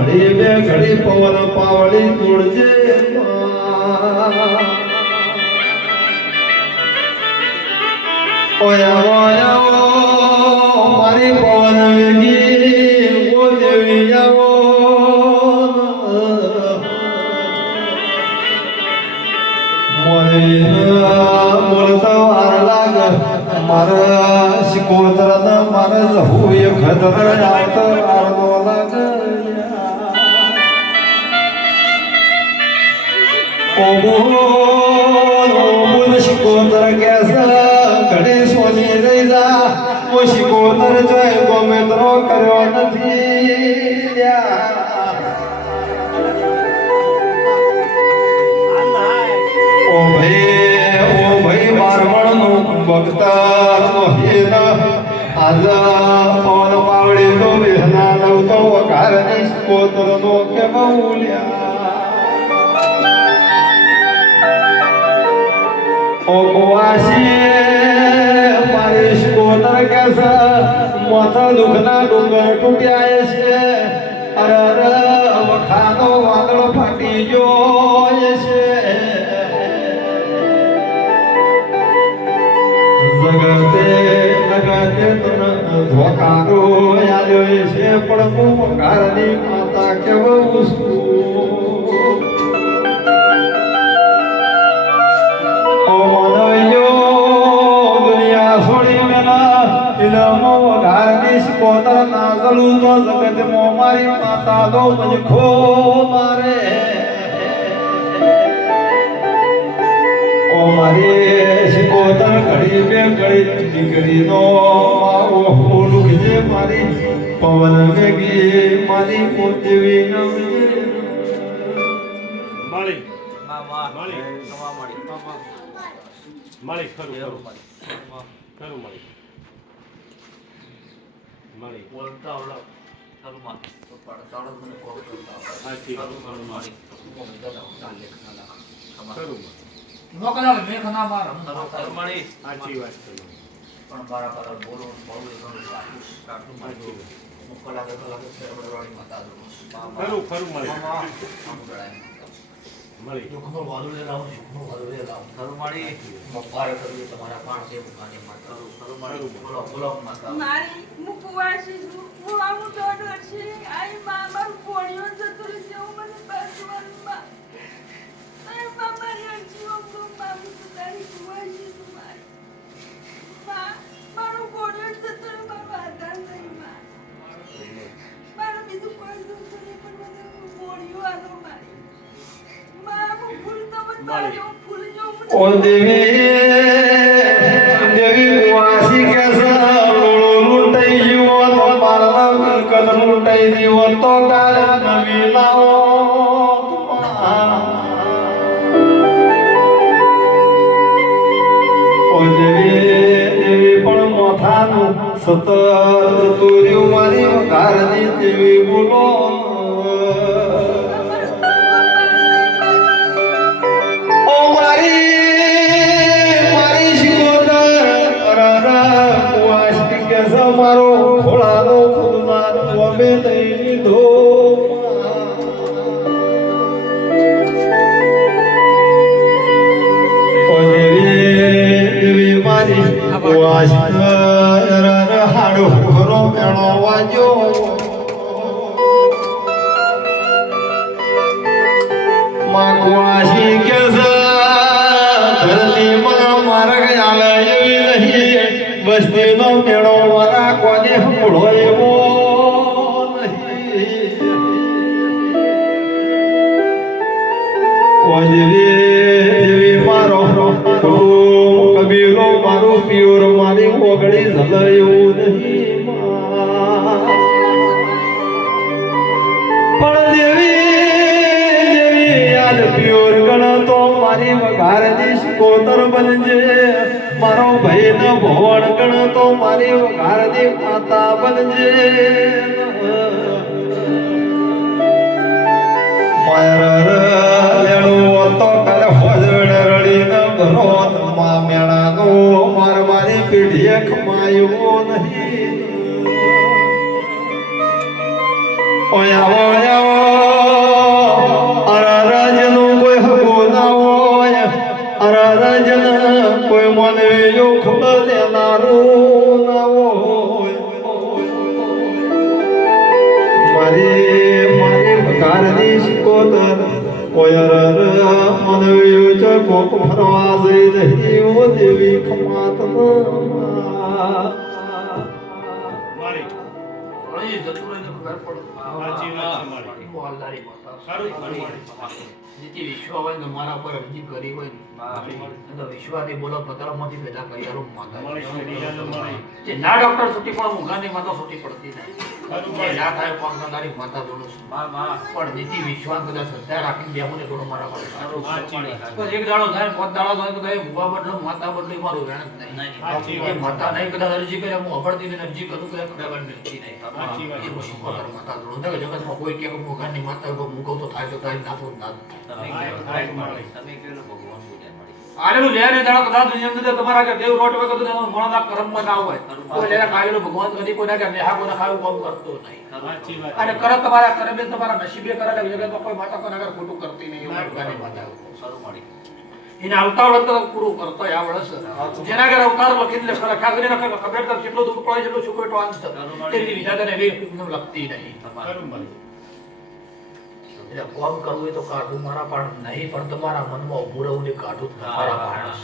ઘડી બે ઘડી પવન પાવડી તોડજે મારી પવન વેગી ઓ દેવી આવો બોલતા વાર લાગ મારા શિકોતર મારા જહુ એ ખતર આવતર આરનો લાગ ઓબોલ શિકોતર કેસા ઘડી સોની રઈલા ઓ શિકોતર જાય ગમે તરો કર્યો નથી ઓ ભાઈ બારમણ નું ભક્તા નો હેના આજા પવન પાવડી નો વેહના નવતો વકાર ની શિકોતર નો કે બહુલ્યા મારી શિકોતર કેસા માથા દુખના ડુંગર તૂટ્યા છે અરે વખાનો વાદળ ફાટી ગયો છે જગતે તને ધોકારો આવ્યો છે પણ હું વખારની માતા કેવું છું શિકોતર ના ગલું તો જગત મો મારી માતા દો મજખો મારે ઓ મારી શિકોતર ઘડી બે ઘડી દીકરી નો ઓલું જે મારી પવન વેગી મારી પોતેવી માળી માળી માળી ખરું ખરું માળી માળી બોલતા આવડો શરૂમાં તો પડતાળો મને કોલ કરતા સાચી માળી કોમ દાદા કાલે ખાલા ખરું નો કલા મે ખના માર હમ માળી સાચી વાત છે પણ બારા પર બોલો બોલો ઘણું કાટું મારી કલા ફેરવડવાની માતા દો ખરું માળી માળી જો ખબર વાદળે લાવું છું વાદળે લાવું ખરું માળી બપાર કરવી તમારા પાંચ છે મુકાની માતા ખરું માળી બોલો બોલો માતા મારી મુકવાસી હું આવું દોડો છે આઈ મામા કોણિયો જતો છે હું મને પાસવાનમાં આઈ મામા રજીઓ કો મામુ તારી કુવાસી મારી મારો કોણિયો જતો મારા આધાર નહીં મારો બીજું કોઈ દુઃખ નહીં પણ મને કોણિયો આનો મારી મામુ ફૂલ તો બતાજો ફૂલ જો ઓ દેવી વાસી કેસા લૂંટાઈ જીવો તો મારા મિલકત લૂંટાઈ જીવો તો કાળ નવી લાવો ઓ દેવી પણ મોથાનું સતત તુર્યું મારી ઘરની દેવી બોલો મારો ખોળાનો ખુદના અમે લઈ લીધો દેવી મારી હાડો ઘરો મેળો વાજો માં કુવાસી કે ધરતી માં માર્ગ આલે એવી નહીં બસ્તી નો મેળો વાળા કોને હમળો એવો નહીં દેવી મારો કબીરો મારો પિયોર મારી ઓગળી ઝલ એવું નહીં સિકોતર બનજે મારો ભાઈ ન ભોળ ગણતો મારી વઘારની માતા બનજે મારા લેણું તો કાલે હોજડ રડીને ભરોત માં મેળાનો મારી પેઢીએ ખમાયો નહીં ઓય આવો અરાજનું કોઈ હગો ના હોય અરાજન કોઈ મને ખબર લેનારું ના હોય મારી વઘારની સિકોતર કોઈ મને છે કોક ફરવા જઈ રહી ઓ દેવી ખમાત મારી અહીં જતું રહીને ઘર પડતું. સાચી વાત છે મારી. બહુ હાલદારી માતા. ખરું ખરું જેથી વિશ્વ હોય ને મારા પર અરજી કરી હોય ને તો વિશ્વાથી બોલો પતળમાંથી પેદા કરી આલો માતા. મારી શરીર મારી જે ના ડોક્ટર છૂટી પણ મુખાની માતા છૂટી પડતી નહીં. ખરું જે ના થાય પગનારી માતા બોલું છું. પણ નીતિ વિશ્વાસ બધા શ્રદ્ધા રાખીને બેહુને થોડો મારા પર સાચી વાત. બસ એક દાડો થાય 5 દાડા થાય તો થાય ભૂવા બદલો માતા બદલો મારું વેણ જ સાચી નહીં. વાત. એ માતા નહીં કદાચ અરજી કરે હું અભળતી ને અરજી કરું કદાચ બરાબર નથી સાચી વાત. નહીં. એ પછી ખોટર માતા જોડો ને જગતમાં કોઈ કે મુખાની માતા કોઈ મૂકો તો થાય તો થાય ના તો ના આલેલું લેને દાડો કદાચ દુનિયામાં તો તમારા કે દેવ રોટ હોય તો તમારા મોણના કર્મમાં ના હોય કોઈ લેને કાયેલો ભગવાન કદી કોઈના કે મેહા કોના ખાવું કામ કરતો નહીં. સાચી વાત. અને કરે તમારા કર્મે તમારા નસીબે કરે એટલે જગતમાં કોઈ માતા કોના આગળ ખોટું કરતી નહીં એવું ભગવાનની માતા સારું મળી એને અવતાર તો પૂરું કરતો આવડે છે જેના ઘરે અવતાર લખીને લખ્યા કરીને ખબર તો કેટલો દુઃખ પડે એટલો સુખ એટલો આનંદ તે વિચારને એવી લખતી નહીં. ખરું મારી. એટલે કોમ કરવું એ તો કાઢું મારા પણ નહીં પણ તમારા મનમાં ઉભું રહેવું ને કાઢું મારા માણસ.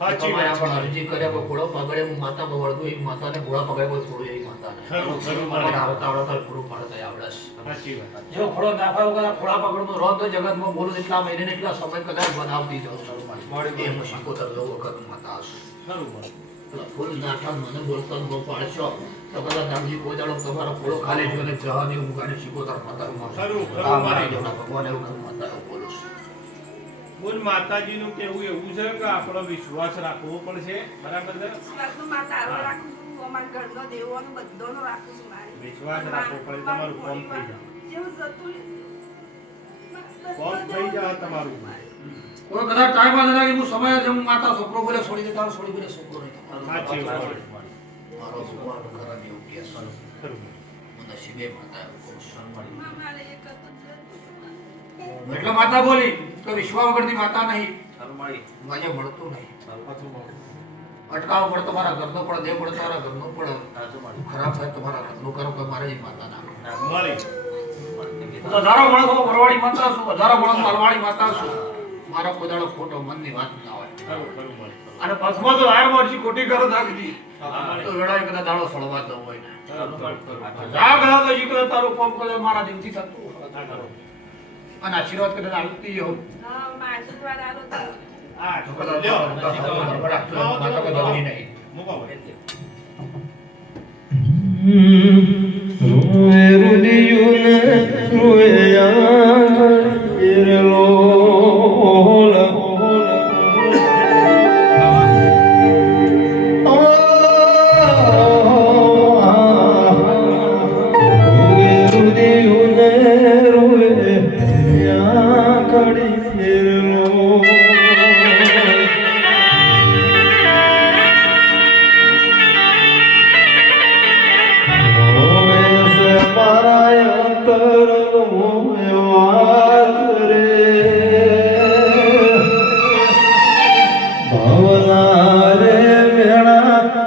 સાચી વાત છે પણ મારી. અરજી કર્યા કોઈ ઘોડો પગડે હું માતા વળગું એ માતાને ઘોડા પગડે કોઈ છોડું એ માતાને ખરું ખરું મને મારી. આવતા પૂરું પાડતા આવડે છે. સાચી વાત. જો ઘોડો ના ફાવ્યો કદાચ ઘોડા પકડનો રોગ તો જગતમાં બોલું એટલા મહિને ને એટલા સમય કદાચ બનાવતી જાઉં એ હું શીખોતર જવું વખત માતા હશે. ખરું મારી. ફૂલ નાઠા મને બોલતો બહુ પાડશો તો કદાચ નામજી કોઈ દાડો તમારો ફોડો ખાલી જોઈને જવાની હું ગાને શીખોતર માતા ખરું, ખરું આ મારી. મારી જોડા ભગવાન એવું કરું માતા એવું બોલું છું. બોલ માતાજીનું કેવું એવું છે કે આપણો વિશ્વાસ રાખવો પડશે. બરાબર છે. વિશ્વાસનું માં તારો રાખું છું, અમારા ઘરનો દેવોનો બધાનો રાખું છું મારી. વિશ્વાસ રાખવો પડે તમારું કામ થઈ જાય. જેવું જતું રહે. કામ થઈ જાય તમારું. કોઈ કદાચ ટાઈમ માં જરા કે હું સમય જ હું માતા છોકરો બોલે છોડી દે તારો છોડી બોલે છોકરો નહીં તમારો. સાચી વાત. મારો ભગવાન ઘરાને એવું કહે છે. ખરું. હું નસીબે માતા એવું કહું છું. માં મારે એક જ હતું. એટલે માતા બોલી કે વિશ્વા વગરની માતા નહીં માજે મળતું નહીં. અટકાવ પડે તમારા ઘરનો પડે દેવ પડે તમારા ઘરનો પડે ખરાબ થાય તમારા ઘરનું કરો કે મારે જ માતા ના મારી. હજારો માણસો ભરવાડી માતા છું હજારો માણસો તલવાડી માતા છું મારા કોઈ દાડો ખોટો મનની વાત ના હોય. ખરું ખરું મારી. અને પાછમાં તો આય મારજી ખોટી કરો નાખજી તો વેળાએ કદાચ દાડો સળવા દો હોય ને ખરું ખરું. જા ગયો તો ઈ તારું કોમ કરે મારા દિલથી થતું હોય. આ કરો. અને આશીર્વાદ કરીને આલતી હોઉં હા, માં આશીર્વાદ આલો તો. આ તો કરો. કદાચ લ્યો. માતા કોઈ ગમની નહીં. મૂકો ભાઈ. રૂએ રુદિયુન રૂએ યાગેરલો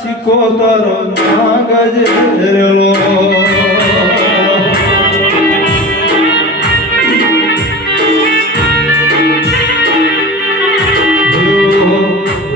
સિકોતર નાગજેરલો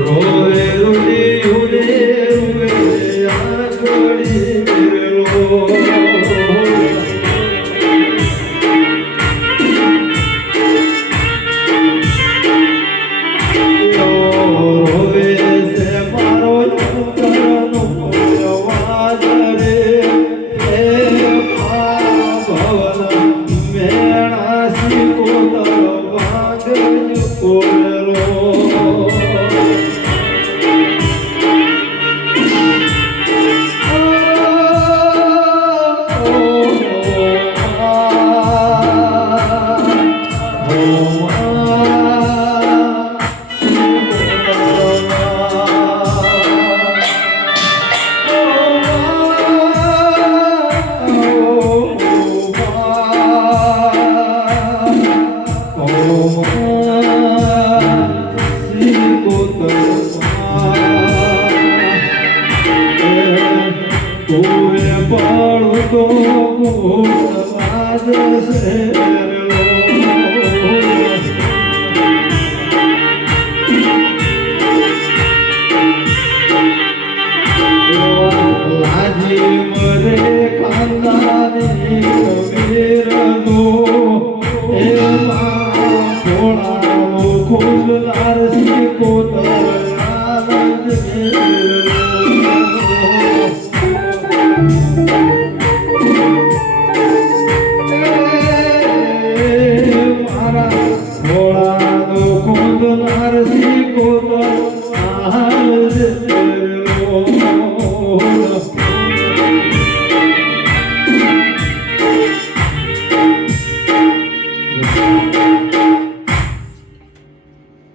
રોએ રૂડી ઉડે રૂએ આગળીરલો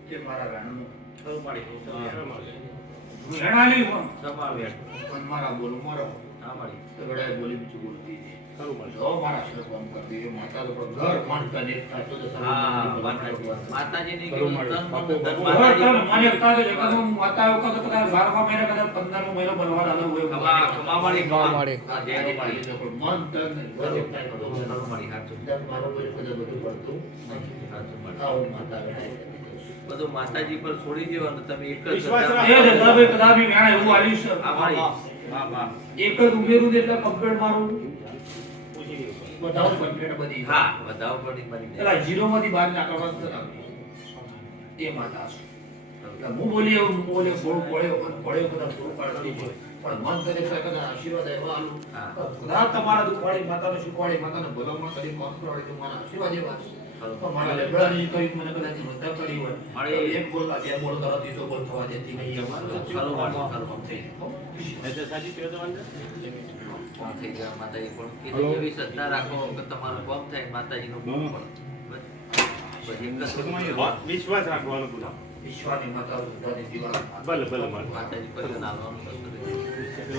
કે મારા વેણનું ખરું પાડી વેણાલી પણ તમારું વેણ પણ મારા બોલું મારો ના પાડી તો ગળાએ બોલી બીજું બોલતી હતી. ખરું પાડી જો મારા શરમ કામ કરતી એ માતા તો પણ ઘર માનતા ને થાતો તો સર્વ હા માનતા માતાજી માનતા. માતાજીની ખરું કેવું પાડી. તન મન ધન ઘર તન માતાજી મને એકતા તો જગત હું માતા વખત કદાચ 12મા મહિને કદાચ 15મો મહિનો બનવા આલો હોય કમાવાળી કમાવાળી. આ આ દેહની પાડી તો પણ મન તન ને ઘર એકતા તો ખરું પાડી સાચું તન મારો કોઈ કદાચ બધું પડતું નથી. સાચું પાડી. આવું માતા વેણાય. બધું માતાજી પર છોડી દો અને તમે એક જ વિશ્વાસ શ્રદ્ધા- એ દાદાભાઈ કદાપી વેણાય એવું આલ્યું છે. આ પાડી. વાહ વાહ એક જ ઉમેરું એટલે કમ્પ્લેટ મારું બધાઓ કમ્પ્લેટ બધી હા બધાઓ પડી બની જાય. પેલા ઝીરોમાંથી બહાર નાખવા એ માતા છે. એટલે હું બોલી એવું હું બોલે થોડું પડ્યો બધા થોડું પાડતી છે પણ મન કરે છે કદાચ આશીર્વાદ એવા આલું હા. કદાચ તમારા દુખવાડી માતાને શીખવાડી માતાને ભલામણ કરી કોણ કરવાડી તો મારા આશીર્વાદ એવા છે તો મારા લેબડાની કરી મને કદાચ બધા કરી હોય અરે. તો એક બોલતા બે બોલતા ત્રીજો બોલ થવા દેતી નહીં ખરું પાડી, ખરું પાડી. એટલે સાચી કહેતો વાંધો? કોણ થઈ ગયા માતાજી પણ હલો. કીધું એવી શ્રદ્ધા રાખો કે તમારું કામ થાય માતાજીનું કામ પણ પછી એક જ વિશ્વાસ રાખવાનો પૂરો. વિશ્વાની માતા સુધાની દીવા ભલે ભલે મારે માતાજી પર નામવાનું